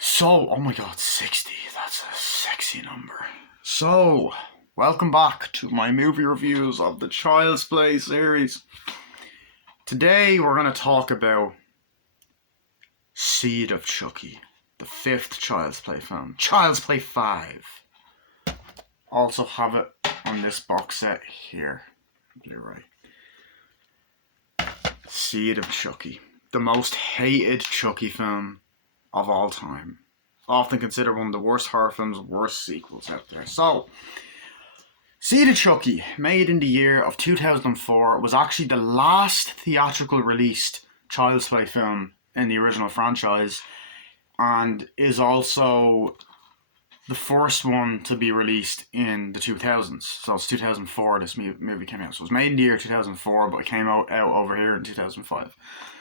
So, oh my god, 60. That's a sexy number. So, welcome back to my movie reviews of the Child's Play series. Today, we're going to talk about Seed of Chucky, the fifth Child's Play film. Child's Play 5. Also have it on this box set here. Blu-ray. Seed of Chucky. The most hated Chucky film of all time. Often considered one of the worst horror films, worst sequels out there. So, Seed of Chucky, made in the year of 2004, was actually the last theatrical released Child's Play film in the original franchise, and is also the first one to be released in the 2000s. So it's 2004 this movie came out. So it was made in the year 2004, but it came out over here in 2005.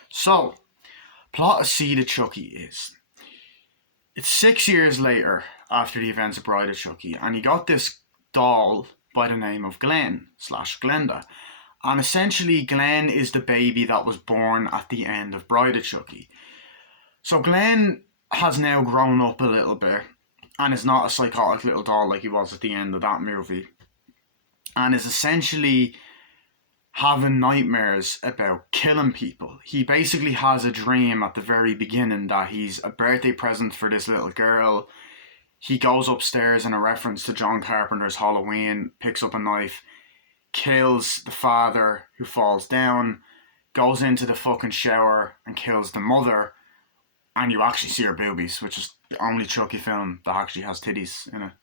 So, plot of Seed of Chucky is... It's 6 years later after the events of Bride of Chucky, and you got this doll by the name of Glenn / Glenda. And essentially, Glenn is the baby that was born at the end of Bride of Chucky. So Glenn has now grown up a little bit and is not a psychotic little doll like he was at the end of that movie, and is essentially having nightmares about killing people. He basically has a dream at the very beginning that he's a birthday present for this little girl. He goes upstairs in a reference to John Carpenter's Halloween, picks up a knife, kills the father who falls down, goes into the fucking shower and kills the mother, and you actually see her boobies, which is the only Chucky film that actually has titties in it.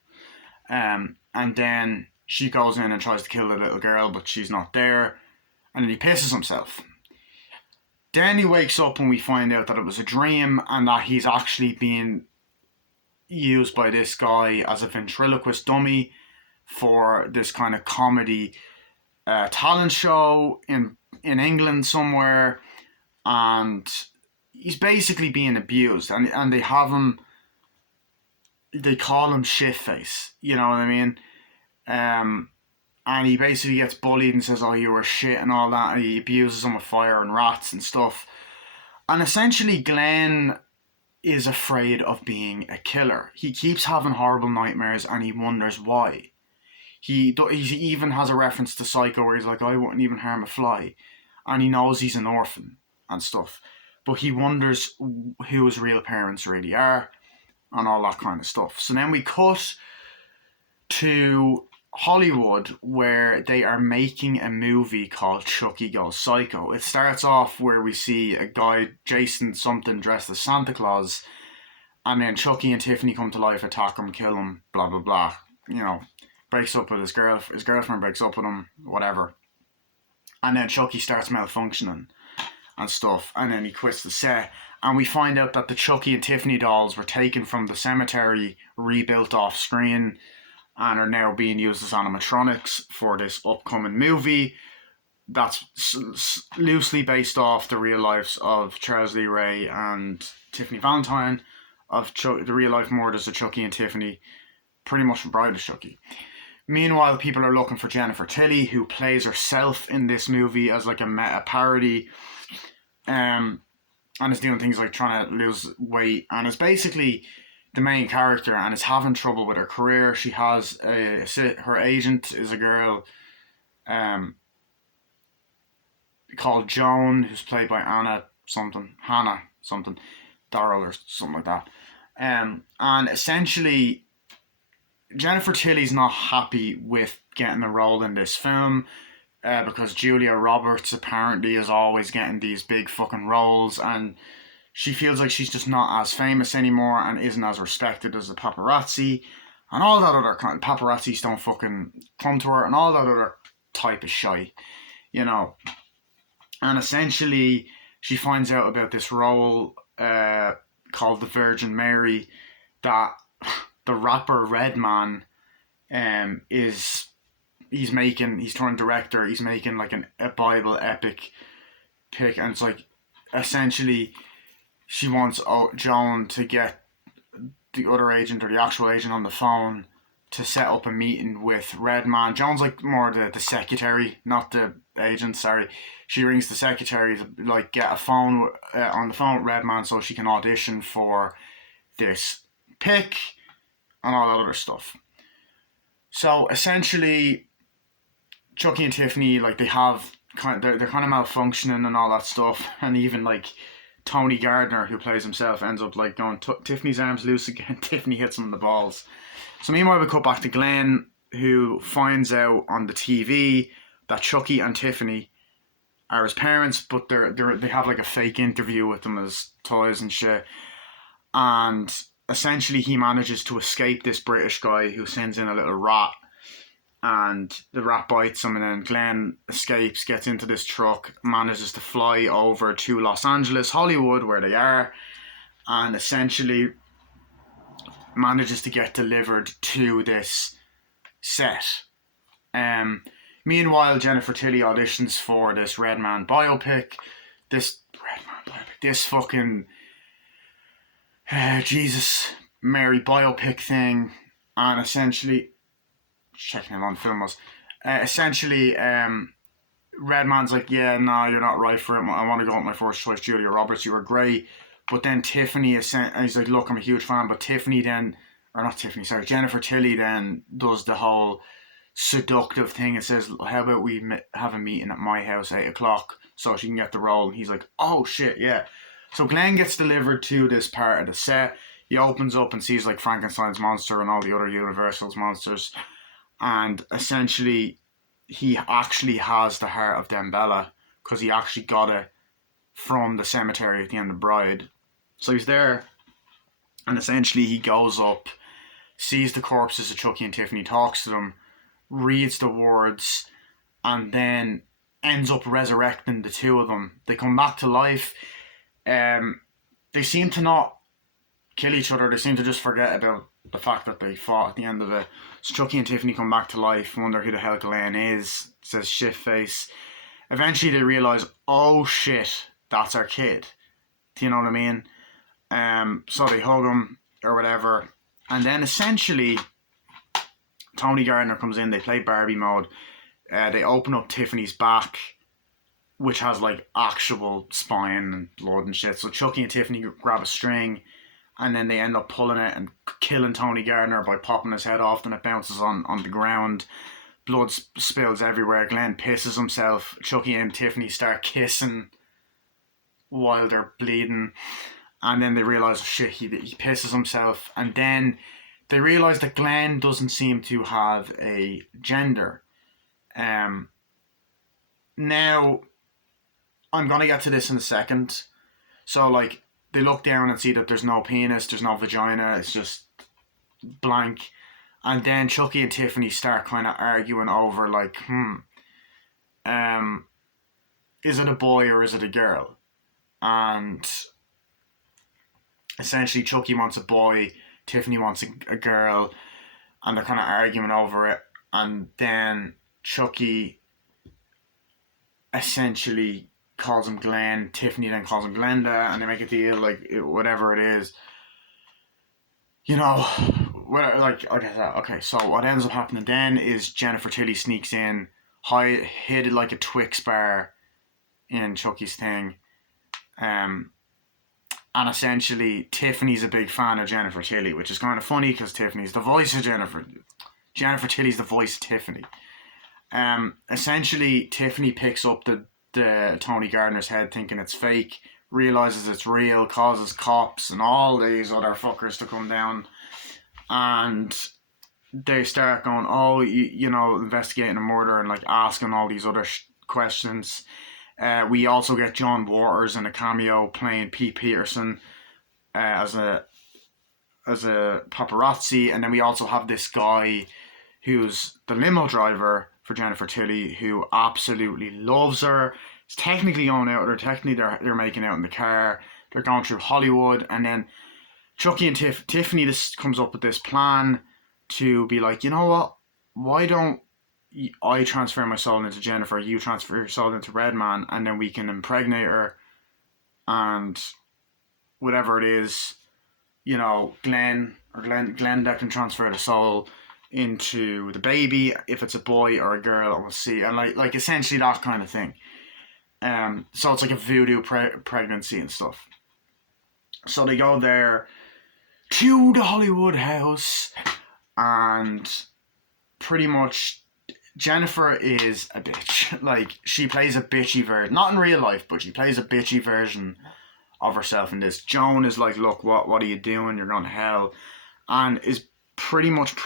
And then she goes in and tries to kill the little girl, but she's not there. And then he pisses himself. Then he wakes up and we find out that it was a dream and that he's actually being used by this guy as a ventriloquist dummy for this kind of comedy talent show in England somewhere. And he's basically being abused. And they have him... They call him Shitface. You know what I mean? And he basically gets bullied and says, oh, you were shit and all that. And he abuses him with fire and rats and stuff. And essentially, Glenn is afraid of being a killer. He keeps having horrible nightmares and he wonders why. He even has a reference to Psycho where he's like, I wouldn't even harm a fly. And he knows he's an orphan and stuff. But he wonders who his real parents really are and all that kind of stuff. So then we cut to Hollywood, where they are making a movie called Chucky Goes Psycho. It starts off where we see a guy, Jason something, dressed as Santa Claus, and then Chucky and Tiffany come to life, attack him, kill him, blah blah blah. You know, breaks up with his girlfriend breaks up with him, whatever. And then Chucky starts malfunctioning and stuff, and then he quits the set. And we find out that the Chucky and Tiffany dolls were taken from the cemetery, rebuilt off screen, and are now being used as animatronics for this upcoming movie that's loosely based off the real lives of Charles Lee Ray and Tiffany Valentine, of the real life murders of Chucky and Tiffany, pretty much from Bride of Chucky. Meanwhile, people are looking for Jennifer Tilly, who plays herself in this movie as like a meta parody, and is doing things like trying to lose weight, and is basically the main character and is having trouble with her career. She has her agent is a girl called Joan, who's played by Hannah something, Darrell or something like that. And essentially, Jennifer Tilly's not happy with getting the role in this film because Julia Roberts apparently is always getting these big fucking roles, and she feels like she's just not as famous anymore and isn't as respected as the paparazzi and all that other kind. Paparazzis don't fucking come to her and all that other type of shite, you know. And essentially, she finds out about this role called the Virgin Mary that the rapper Redman he's turned director. He's making like a Bible epic pick, and it's like essentially, she wants Joan to get the other agent or the actual agent on the phone to set up a meeting with Redman. Joan's like more the secretary, not the agent, sorry. She rings the secretary to like get a phone on the phone with Redman so she can audition for this pick and all that other stuff. So essentially, Chucky and Tiffany, like, they're kind of malfunctioning and all that stuff, and even like Tony Gardner, who plays himself, ends up like going, Tiffany's arms loose again. Tiffany hits him in the balls. So meanwhile, we cut back to Glenn, who finds out on the TV that Chucky and Tiffany are his parents, but they have like a fake interview with them as toys and shit. And essentially, he manages to escape this British guy who sends in a little rat, and the rat bites him, and then Glenn escapes, gets into this truck, manages to fly over to Los Angeles, Hollywood, where they are, and essentially manages to get delivered to this set. Meanwhile, Jennifer Tilly auditions for this Redman biopic. This fucking Jesus Mary biopic thing, and essentially checking it on Filmos. Redman's like, yeah, no, you're not right for it. I want to go with my first choice, Julia Roberts. You were great. But then Tiffany and he's like, look, I'm a huge fan. But Jennifer Tilly then does the whole seductive thing. It says, how about we have a meeting at my house at 8:00 so she can get the role. And he's like, oh shit, yeah. So Glenn gets delivered to this part of the set. He opens up and sees like Frankenstein's monster and all the other Universal's monsters. And essentially, he actually has the heart of Dembella because he actually got it from the cemetery at the end of Bride. So he's there, and essentially he goes up, sees the corpses of Chucky and Tiffany, talks to them, reads the words, and then ends up resurrecting the two of them. They come back to life. They seem to not kill each other. They seem to just forget about the fact that they fought at the end of it. So Chucky and Tiffany come back to life, wonder who the hell Glenn is, says shit face. Eventually they realise, oh shit, that's our kid. Do you know what I mean? So they hug him or whatever. And then essentially, Tony Gardner comes in, they play Barbie mode. They open up Tiffany's back, which has like actual spine and blood and shit. So Chucky and Tiffany grab a string, and then they end up pulling it and killing Tony Gardner by popping his head off, and it bounces on the ground. Blood spills everywhere. Glenn pisses himself. Chucky and Tiffany start kissing while they're bleeding. And then they realise, oh shit, he pisses himself. And then they realise that Glenn doesn't seem to have a gender. Now, I'm going to get to this in a second. So, like, they look down and see that there's no penis, there's no vagina, it's just blank. And then Chucky and Tiffany start kind of arguing over, like, is it a boy or is it a girl? And essentially Chucky wants a boy, Tiffany wants a girl, and they're kind of arguing over it. And then Chucky essentially calls him Glenn, Tiffany then calls him Glenda, and they make a deal, like, whatever it is. You know, okay, so what ends up happening then is Jennifer Tilly sneaks in, hid like a Twix bar in Chucky's thing. And essentially Tiffany's a big fan of Jennifer Tilly, which is kind of funny because Tiffany's the voice of Jennifer Tilly's the voice of Tiffany. Essentially Tiffany picks up the Tony Gardner's head thinking it's fake, realizes it's real, causes cops and all these other fuckers to come down, and they start going, oh, you know, investigating a murder and like asking all these other questions. We also get John Waters in a cameo playing Pete Peterson as a paparazzi, and then we also have this guy who's the limo driver for Jennifer Tilly, who absolutely loves her. It's technically going out, or technically they're making out in the car. They're going through Hollywood, and then Chucky and Tiffany comes up with this plan to be like, you know what? Why don't I transfer my soul into Jennifer, you transfer your soul into Redman, and then we can impregnate her, and whatever it is, you know, Glenda can transfer the soul into the baby, if it's a boy or a girl, we'll see, and like essentially that kind of thing. So it's like a voodoo pregnancy and stuff. So they go there. to the Hollywood house, and pretty much Jennifer is a bitch. Like, she plays a bitchy version, not in real life, but she plays a bitchy version of herself in this. Joan is like, look, what are you doing? You're going to hell. And is pretty much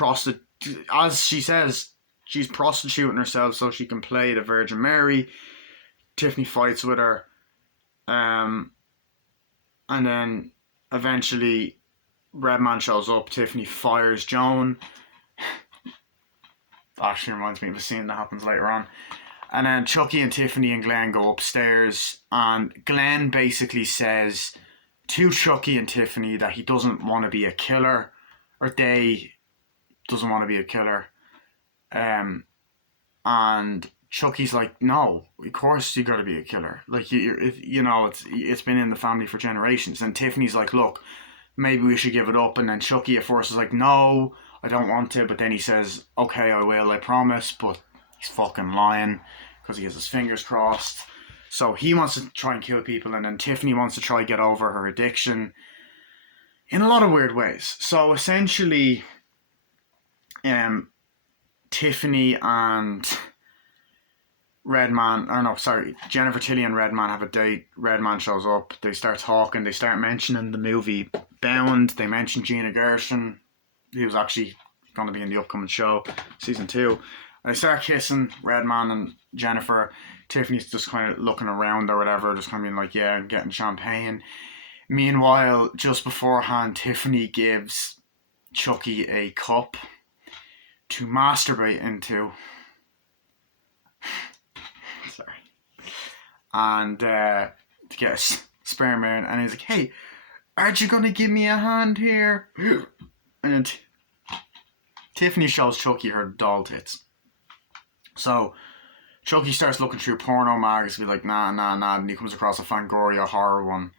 as she says, she's prostituting herself so she can play the Virgin Mary. Tiffany fights with her. And then eventually Redman shows up. Tiffany fires Joan. Actually reminds me of a scene that happens later on. And then Chucky and Tiffany and Glenn go upstairs, and Glenn basically says to Chucky and Tiffany that he doesn't want to be a killer, or they doesn't want to be a killer. And Chucky's like, no, of course you got to be a killer. Like, it's been in the family for generations. And Tiffany's like, look, maybe we should give it up. And then Chucky at first is like, no, I don't want to. But then he says, okay, I will, I promise. But he's fucking lying because he has his fingers crossed. So he wants to try and kill people. And then Tiffany wants to try and get over her addiction in a lot of weird ways. So essentially, Tiffany and Jennifer Tilly and Redman have a date. Redman shows up. They start talking. They start mentioning the movie Bound. They mention Gina Gershon, he was actually going to be in the upcoming show, season 2. And they start kissing, Redman and Jennifer. Tiffany's just kind of looking around or whatever, just kind of being like, yeah, getting champagne. Meanwhile, just beforehand, Tiffany gives Chucky a cup to masturbate into. Sorry. And to get a sperm in. And he's like, hey, aren't you going to give me a hand here? And then Tiffany shows Chucky her doll tits. So Chucky starts looking through porno mags to be like, nah. And he comes across a Fangoria horror one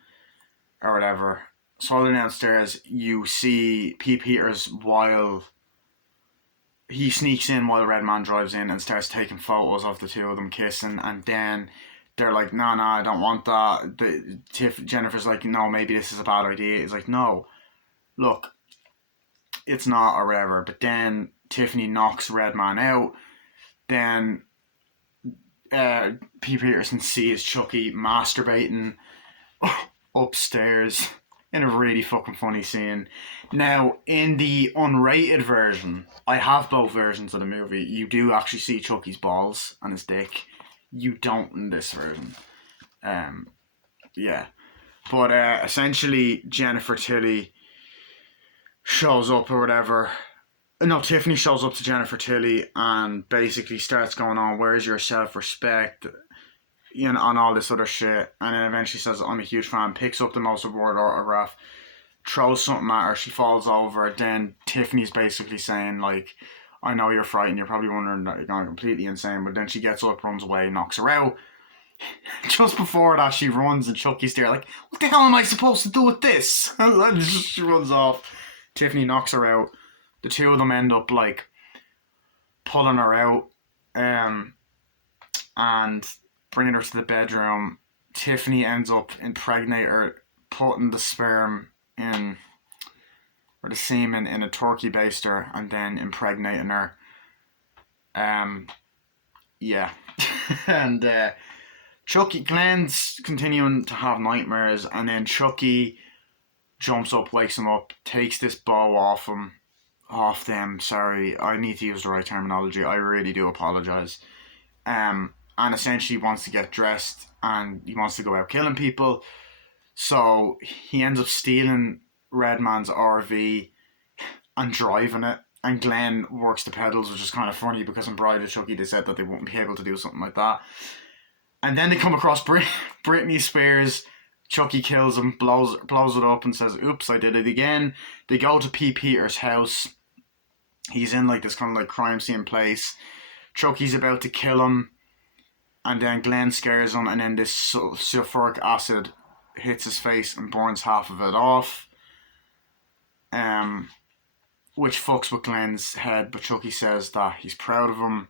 or whatever. So they're downstairs, you see Pete Peters while he sneaks in while Redman drives in and starts taking photos of the two of them kissing, and then they're like, nah, I don't want that. Jennifer's like, no, maybe this is a bad idea. He's like, no, look, it's not, or whatever. But then Tiffany knocks Redman out. Then Pete Peterson sees Chucky masturbating upstairs in a really fucking funny scene. Now, in the unrated version, I have both versions of the movie. You do actually see Chucky's balls and his dick. You don't in this version. Yeah. But essentially, Jennifer Tilly shows up or whatever. No, Tiffany shows up to Jennifer Tilly and basically starts going on, where's your self-respect? And all this other shit. And then eventually says, I'm a huge fan, picks up the most award autograph, throws something at her, she falls over. Then Tiffany's basically saying, like, I know you're frightened, you're probably wondering that you're going completely insane, but then she gets up, runs away, knocks her out. Just before that, she runs and Chucky's there like, what the hell am I supposed to do with this? And she runs off. Tiffany knocks her out. The two of them end up like pulling her out and bringing her to the bedroom. Tiffany ends up impregnating her, putting the sperm in, or the semen in a turkey baster, and then impregnating her. Yeah. And Glenn's continuing to have nightmares, and then Chucky jumps up, wakes him up, takes this bow off them. Sorry, I need to use the right terminology. I really do apologise. And essentially wants to get dressed and he wants to go out killing people. So he ends up stealing Redman's RV and driving it. And Glenn works the pedals, which is kind of funny because in Bride of Chucky they said that they wouldn't be able to do something like that. And then they come across Britney Spears. Chucky kills him, blows it up and says, oops, I did it again. They go to Pete Peters' house. He's in like this kind of like crime scene place. Chucky's about to kill him. And then Glenn scares him, and then this sulfuric acid hits his face and burns half of it off. Which fucks with Glenn's head, but Chucky says that he's proud of him,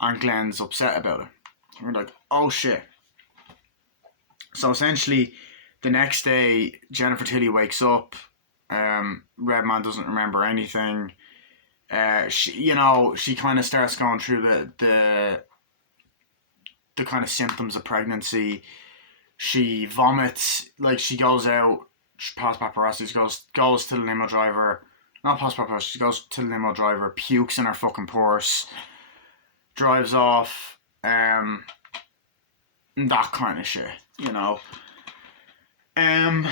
and Glenn's upset about it. And we're like, oh shit. So essentially, the next day, Jennifer Tilly wakes up. Redman doesn't remember anything. She kind of starts going through the kind of symptoms of pregnancy. She vomits, like she goes out past paparazzi, goes to the limo driver, not past paparazzi, she goes to the limo driver, pukes in her fucking purse, drives off, that kind of shit, you know. Um,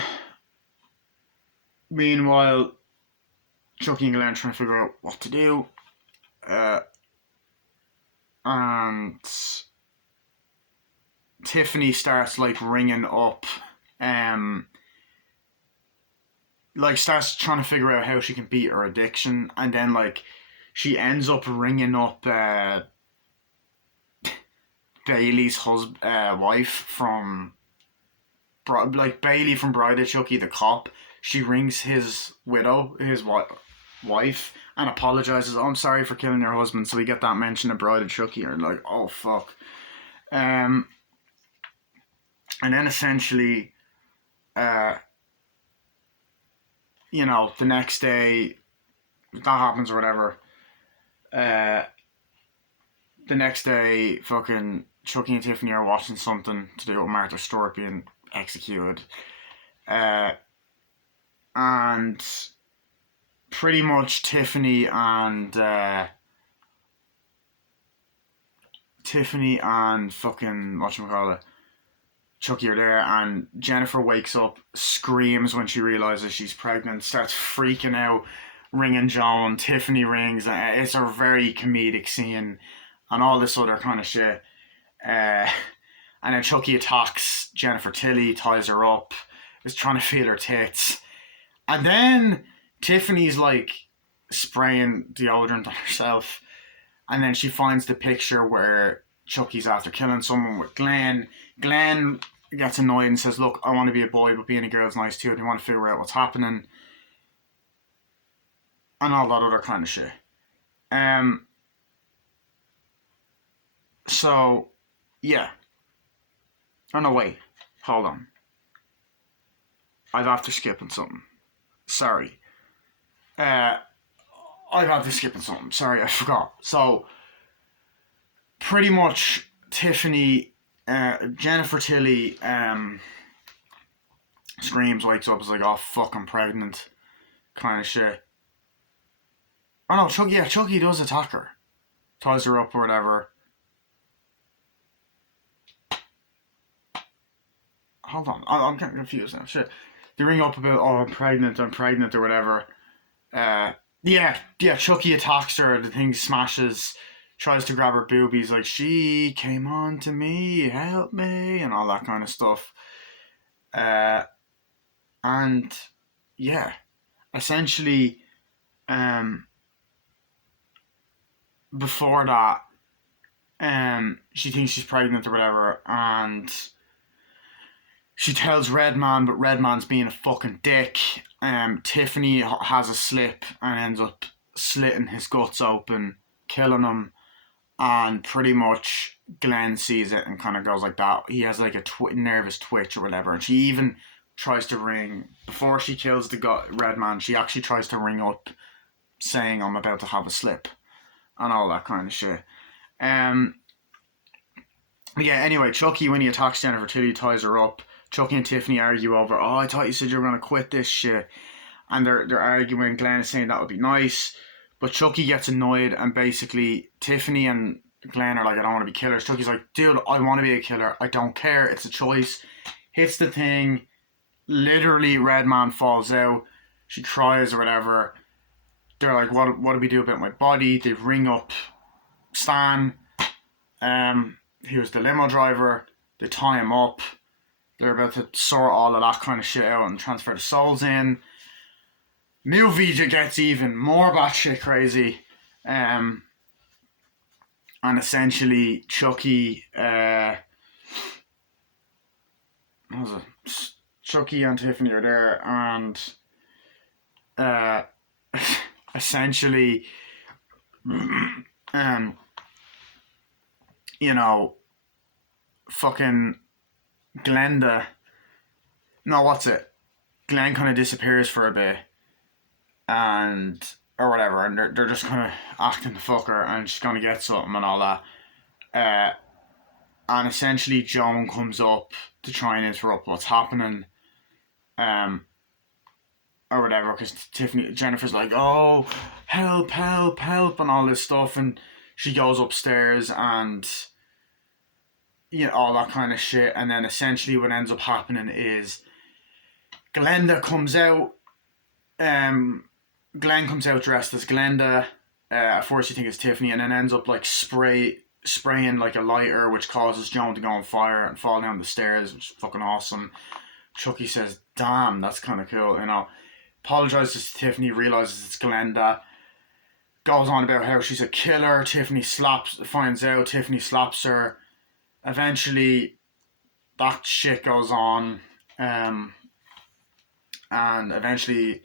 Meanwhile, Chucky and Glenn trying to figure out what to do, and Tiffany starts like ringing up, like starts trying to figure out how she can beat her addiction, and then like she ends up ringing up Bailey's wife from Bailey from Bride of Chucky, the cop. She rings his widow, his wife, and apologizes. Oh, I'm sorry for killing your husband. So we get that mention of Bride of Chucky, and like, oh fuck. And then essentially, the next day, that happens or whatever. The next day, fucking Chucky and Tiffany are watching something to do with Martha Stewart being executed. And pretty much Tiffany and fucking whatchamacallit, Chucky are there, and Jennifer wakes up, screams when she realizes she's pregnant, starts freaking out, ringing Joan. Tiffany rings, and it's a very comedic scene, and all this other kind of shit. And then Chucky attacks Jennifer Tilly, ties her up, is trying to feel her tits, and then Tiffany's like spraying deodorant on herself, and then she finds the picture where Chucky's after killing someone with Glenn. Glenn gets annoyed and says, look, I want to be a boy, but being a girl's nice too. They want to figure out what's happening. And all that other kind of shit. So, yeah. Oh, no, wait. Hold on. I've after skipping something. Sorry. I've after skipping something. Sorry, I forgot. So, pretty much Tiffany, Jennifer Tilly, screams, wakes up, is like, oh fuck, I'm pregnant, kind of shit. Oh no, Chucky does attack her, ties her up or whatever. Hold on, I'm getting confused now. Shit, they ring up about, oh, I'm pregnant or whatever. Yeah, Chucky attacks her. The thing smashes. Tries to grab her boobies, like, she came on to me, help me, and all that kind of stuff. And yeah, essentially, before that, she thinks she's pregnant or whatever, and she tells Redman, but Redman's being a fucking dick. Tiffany has a slip and ends up slitting his guts open, killing him. And pretty much Glenn sees it and kind of goes like that. He has like a nervous twitch or whatever. And she even tries to ring, before she kills the red man, she actually tries to ring up saying, I'm about to have a slip. And all that kind of shit. Yeah, anyway, Chucky, when he attacks Jennifer Tilly, ties her up. Chucky and Tiffany argue over, oh, I thought you said you were going to quit this shit. And they're arguing. Glenn is saying that would be nice. But Chucky gets annoyed, and basically Tiffany and Glenn are like, I don't want to be killers. Chucky's like, dude, I want to be a killer. I don't care. It's a choice. Hits the thing. Literally, Redman falls out. She cries or whatever. They're like, what do we do about my body? They ring up Stan. He was the limo driver. They tie him up. They're about to sort all of that kind of shit out and transfer the souls in. Movie gets even more batshit crazy, and essentially Chucky, Chucky and Tiffany are there, and essentially, fucking Glenda. No, what's it? Glenn kind of disappears for a bit. and or whatever, and they're just kind of acting the fucker, and she's gonna get something and all that. And essentially, Joan comes up to try and interrupt what's happening, um, or whatever, because Jennifer's like, "Oh, help, help, help," and all this stuff, and she goes upstairs and all that kind of shit, and then essentially what ends up happening is Glenda comes out. Glenn comes out dressed as Glenda. At first you think it's Tiffany, and then ends up like spraying like a lighter, which causes Joan to go on fire and fall down the stairs, which is fucking awesome. Chucky says, "Damn, that's kind of cool," Apologizes to Tiffany, realizes it's Glenda. Goes on about how she's a killer. Finds out. Tiffany slaps her. Eventually, that shit goes on, and eventually,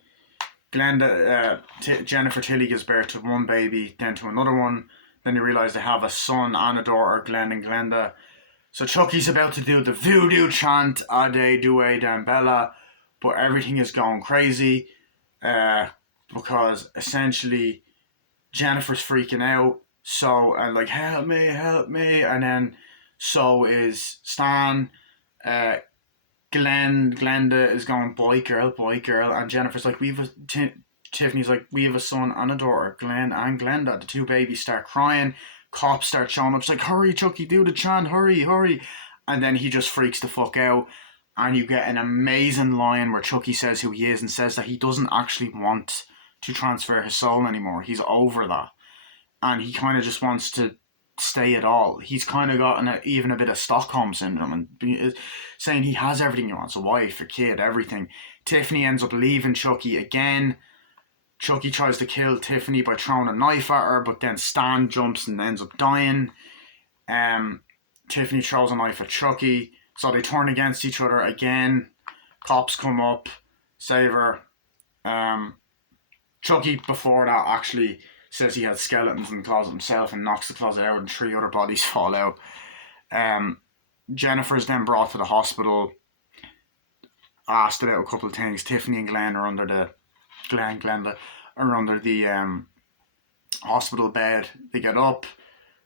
Jennifer Tilly gives birth to one baby, then to another one. Then you realise they have a son and a daughter, Glenn and Glenda. So Chucky's about to do the voodoo chant, Ade Due Dambella, but everything is going crazy, because essentially Jennifer's freaking out. So like, help me, and then so is Stan. Glenda is going, boy girl, and Jennifer's like, Tiffany's like, we have a son and a daughter, Glenn and Glenda. The two babies start crying. Cops start showing up. It's like, hurry, Chucky, do the chant, hurry. And then he just freaks the fuck out. And you get an amazing line where Chucky says who he is and says that he doesn't actually want to transfer his soul anymore. He's over that. And he kind of just wants to stay at all. He's kind of gotten even a bit of Stockholm syndrome, and saying he has everything he wants, a wife, a kid, everything. Tiffany ends up leaving Chucky again. Chucky tries to kill Tiffany by throwing a knife at her, but then Stan jumps and ends up dying. Tiffany throws a knife at Chucky, so they turn against each other again. Cops come up, save her. Chucky, before that, actually says he had skeletons in the closet himself and knocks the closet out, and 3 other bodies fall out. Jennifer's then brought to the hospital, asked about a couple of things. Tiffany and Glenda are under the hospital bed. They get up.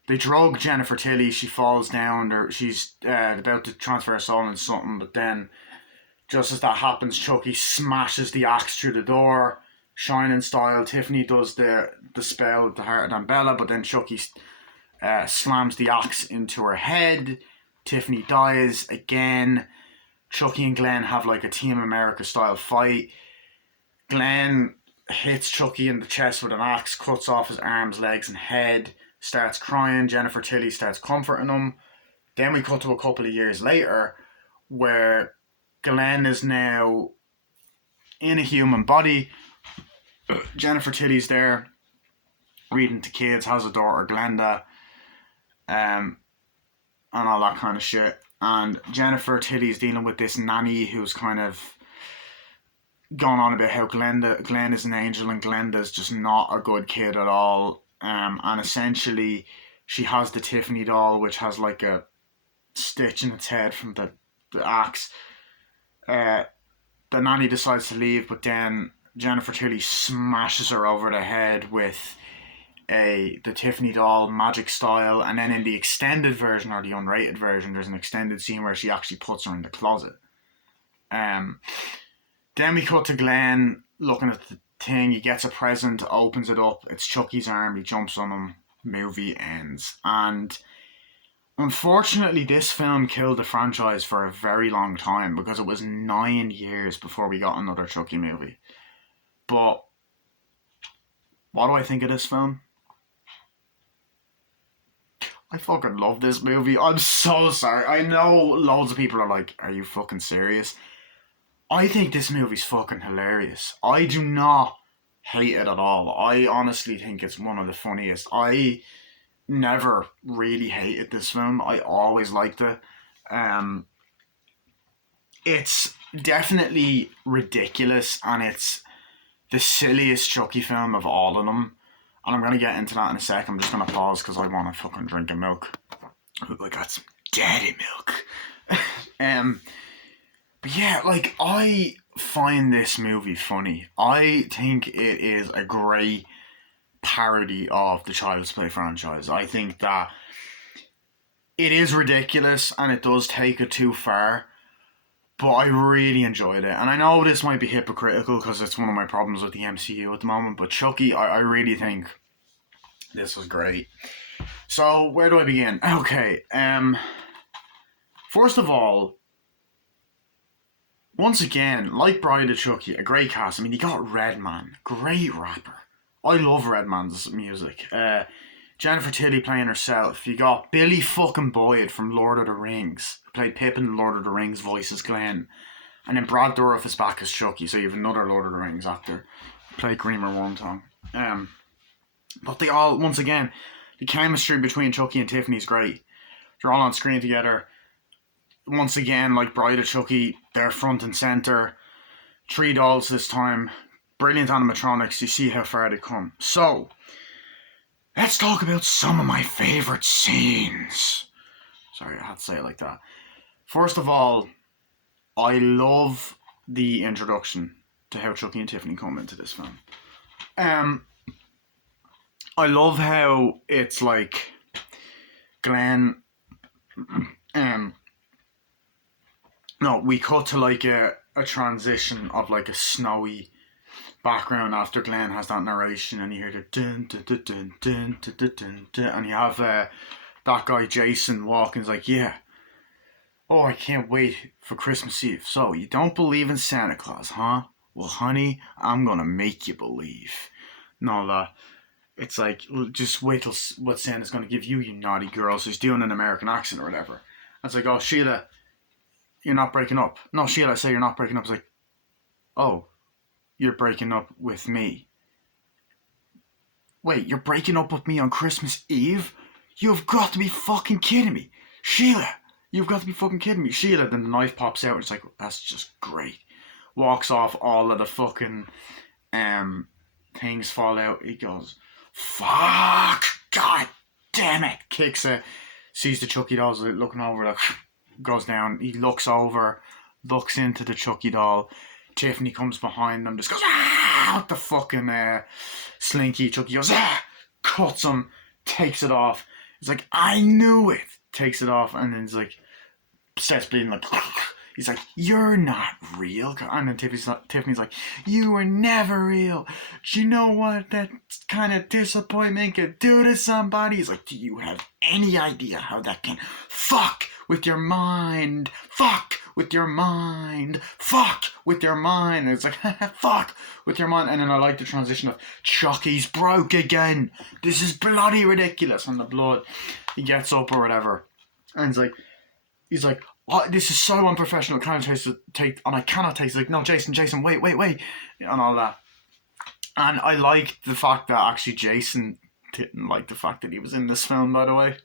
They drug Jennifer Tilly. She falls down. She's about to transfer her soul into something, but then just as that happens, Chucky smashes the axe through the door, Shining style. Tiffany does the spell with the heart of Dambella, but then Chucky slams the axe into her head. Tiffany dies again. Chucky and Glenn have like a Team America style fight. Glenn hits Chucky in the chest with an axe, cuts off his arms, legs and head, starts crying. Jennifer Tilly starts comforting him. Then we cut to a couple of years later where Glenn is now in a human body. Jennifer Tilly's there reading to kids, has a daughter, Glenda, and all that kind of shit. And Jennifer Tilly's dealing with this nanny who's kind of going on about how Glenn is an angel and Glenda's just not a good kid at all. And essentially she has the Tiffany doll, which has like a stitch in its head from the axe. The nanny decides to leave, but then Jennifer Tilly smashes her over the head with the Tiffany doll, magic style, and then in the extended version or the unrated version, there's an extended scene where she actually puts her in the closet. Then we cut to Glenn looking at the thing. He gets a present, opens it up. It's Chucky's arm. He jumps on him. Movie ends. And unfortunately, this film killed the franchise for a very long time because it was 9 years before we got another Chucky movie. But what do I think of this film? I fucking love this movie. I'm so sorry. I know loads of people are like, are you fucking serious? I think this movie's fucking hilarious. I do not hate it at all. I honestly think it's one of the funniest. I never really hated this film. I always liked it. It's definitely ridiculous, and it's the silliest Chucky film of all of them. And I'm going to get into that in a sec. I'm just going to pause because I want to fucking drink a milk. I got some daddy milk. But yeah, like, I find this movie funny. I think it is a great parody of the Child's Play franchise. I think that it is ridiculous and it does take it too far, but I really enjoyed it. And I know this might be hypocritical because it's one of my problems with the MCU at the moment, but Chucky, I really think this was great. So, where do I begin? Okay, first of all, once again, like Bride of Chucky, a great cast. I mean, you got Redman, great rapper. I love Redman's music. Jennifer Tilly playing herself. You got Billy fucking Boyd from Lord of the Rings, who played Pippin in Lord of the Rings, voice as Glenn. And then Brad Dourif is back as Chucky, so you have another Lord of the Rings actor, played Greener Wormtongue. But they all, once again, the chemistry between Chucky and Tiffany is great. They're all on screen together. Once again, like Bride of Chucky, they're front and centre. 3 dolls this time. Brilliant animatronics. You see how far they come. So, let's talk about some of my favourite scenes. Sorry, I had to say it like that. First of all, I love the introduction to how Chucky and Tiffany come into this film. I love how it's like Glenn. No, we cut to like a transition of like a snowy background after Glenn has that narration, and you hear the dun dun dun dun dun dun dun dun, dun, and you have that guy Jason walking. He's like, yeah, oh, I can't wait for Christmas Eve. So you don't believe in Santa Claus, huh? Well, honey, I'm gonna make you believe. No, it's like, just wait till what Santa's gonna give you, you naughty girl. So he's doing an American accent or whatever. And it's like, oh, Sheila, you're not breaking up. No, Sheila, I say you're not breaking up. It's like, oh, you're breaking up with me. Wait, you're breaking up with me on Christmas Eve? You've got to be fucking kidding me. Sheila, you've got to be fucking kidding me. Sheila, then the knife pops out and it's like, that's just great. Walks off, all of the fucking things fall out. He goes, fuck, god damn it. Kicks it, sees the Chucky dolls looking over, like, goes down. He looks over, looks into the Chucky doll. Tiffany comes behind them, just goes, ah, with the fucking slinky. Chucky goes, ah, cuts him, takes it off. He's like, I knew it. Takes it off, and then he's like, starts bleeding, like, he's like, you're not real. And then Tiffany's like, you were never real. Do you know what that kind of disappointment could do to somebody? He's like, do you have any idea how that can fuck with your mind? Fuck with your mind. Fuck with your mind. And it's like, fuck with your mind. And then I like the transition of Chucky's broke again. This is bloody ridiculous. And the blood, he gets up or whatever. And he's like, oh, this is so unprofessional. Can I take, and I cannot taste it. Like, no, Jason, wait. And all that. And I liked the fact that actually Jason didn't like the fact that he was in this film, by the way.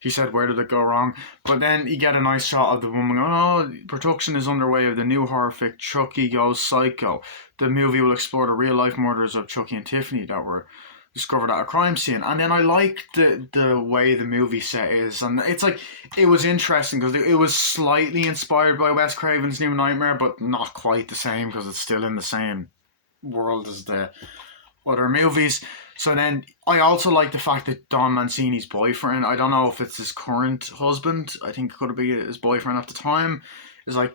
He said, where did it go wrong? But then you get a nice shot of the woman going, oh, production is underway of the new horror flick Chucky Goes Psycho. The movie will explore the real-life murders of Chucky and Tiffany that were discovered at a crime scene. And then I liked the way the movie set is. And it's like, it was interesting because it was slightly inspired by Wes Craven's New Nightmare, but not quite the same because it's still in the same world as the other movies. So then I also like the fact that Don Mancini's boyfriend, I don't know if it's his current husband, I think it could be his boyfriend at the time, is like,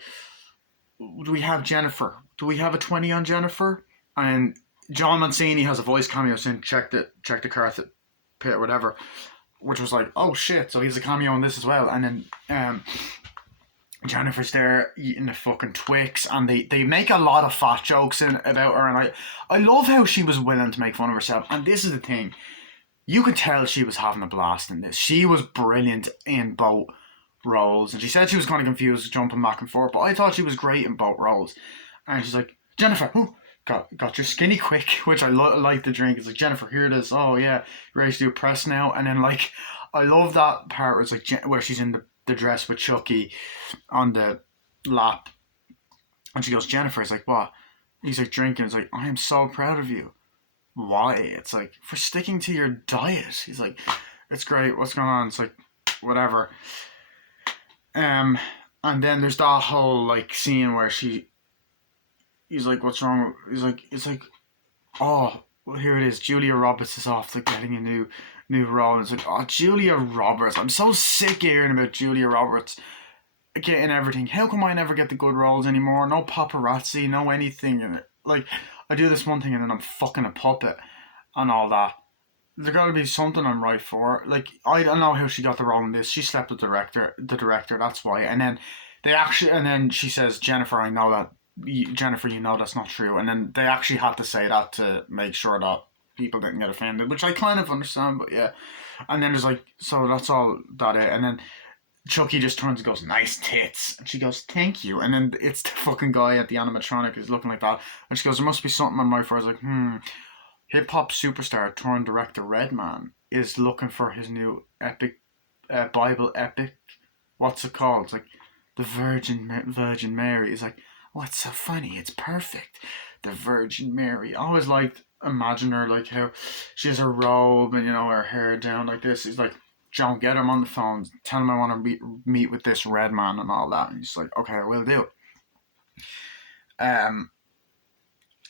do we have Jennifer? Do we have a 20 on Jennifer? And John Mancini has a voice cameo saying check the carpet pit or whatever, which was like, oh shit, so he's a cameo in this as well. And then Jennifer's there eating the fucking Twix, and they make a lot of fat jokes about her, and I love how she was willing to make fun of herself. And this is the thing, you could tell she was having a blast in this. She was brilliant in both roles, and she said she was kind of confused jumping back and forth, but I thought she was great in both roles. And she's like, Jennifer, got your skinny quick, which I like the drink. It's like, Jennifer, here it is. Oh yeah, you ready to do a press now? And then like, I love that part where it's like where she's in the dress with Chucky on the lap, and she goes, Jennifer. It's like, what? He's like, drinking. It's like, I am so proud of you. Why? It's like, for sticking to your diet. He's like, it's great. What's going on? It's like, whatever. And then there's that whole like scene where she he's like, what's wrong? It's like, oh, well, here it is. Julia Roberts is off to getting a new role. And it's like, oh, Julia Roberts. I'm so sick of hearing about Julia Roberts getting everything. How come I never get the good roles anymore? No paparazzi, no anything. And like, I do this one thing and then I'm fucking a puppet and all that. There got to be something I'm right for. Like, I don't know how she got the role in this. She slept with the director. That's why. And then and then she says, Jennifer, I know that. Jennifer, you know that's not true. And then they actually had to say that to make sure that people didn't get offended, which I kind of understand. But yeah. And then there's like, so that's all that it. And then Chucky just turns and goes, nice tits. And she goes, thank you. And then it's the fucking guy at the animatronic is looking like that. And she goes, there must be something on my for. I was like, hip hop superstar turned director Redman is looking for his new epic, Bible epic. What's it called? It's like the Virgin Mary. He's like, what's so funny? It's perfect. The Virgin Mary. I always liked imagine her like how she has her robe and her hair down like this. He's like, John, get him on the phone. Tell him I want to meet with this Redman and all that. And he's like, okay, I will do it. And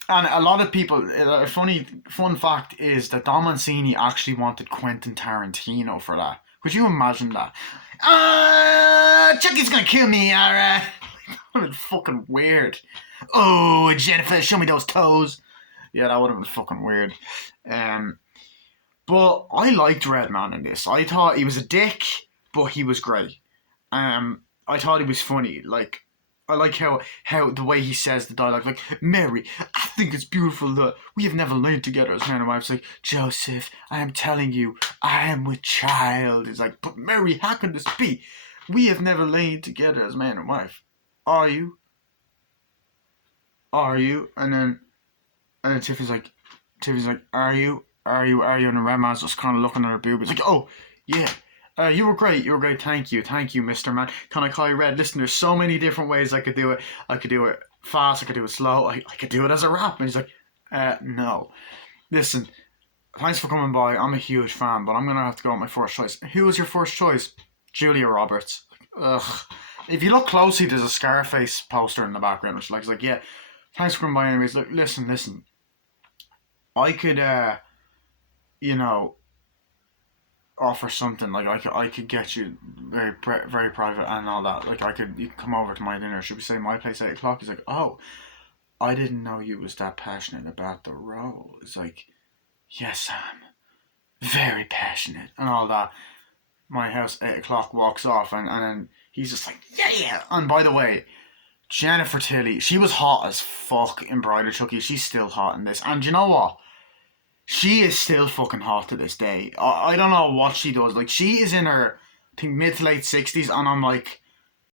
a lot of people, a fun fact is that Don Mancini actually wanted Quentin Tarantino for that. Could you imagine that? Chucky's gonna kill me, alright. That would have been fucking weird. Oh, Jennifer, show me those toes. Yeah, that would have been fucking weird. But I liked Redman in this. I thought he was a dick, but he was great. I thought he was funny. Like, I like how the way he says the dialogue, like, Mary, I think it's beautiful that we have never lain together as man and wife. It's like, Joseph, I am telling you, I am with child. It's like, but Mary, how can this be? We have never lain together as man and wife. Are you? Are you? And then Tiffany's like, are you? Are you? And the Redman's just kind of looking at her boob. It's like, oh, yeah. You were great. Thank you, Mr. Man. Can I call you Red? Listen, there's so many different ways I could do it. I could do it fast. I could do it slow. I could do it as a rap. And he's like, no. Listen, thanks for coming by. I'm a huge fan, but I'm gonna have to go with my first choice. Who was your first choice? Julia Roberts. Ugh. If you look closely, there's a Scarface poster in the background. Which like, yeah. Thanks for coming by. Anyways, look, listen. I could, offer something like I could get you very private and all that. Like you could come over to my dinner. Should we say my place 8 o'clock? He's like, oh, I didn't know you was that passionate about the role. It's like, yes, I'm very passionate and all that. My house 8 o'clock walks off and then he's just like, yeah. And by the way, Jennifer Tilly, she was hot as fuck in Bride of Chucky. She's still hot in this. And you know what? She is still fucking hot to this day. I don't know what she does. Like, she is in her, I think, mid to late 60s, and I'm like,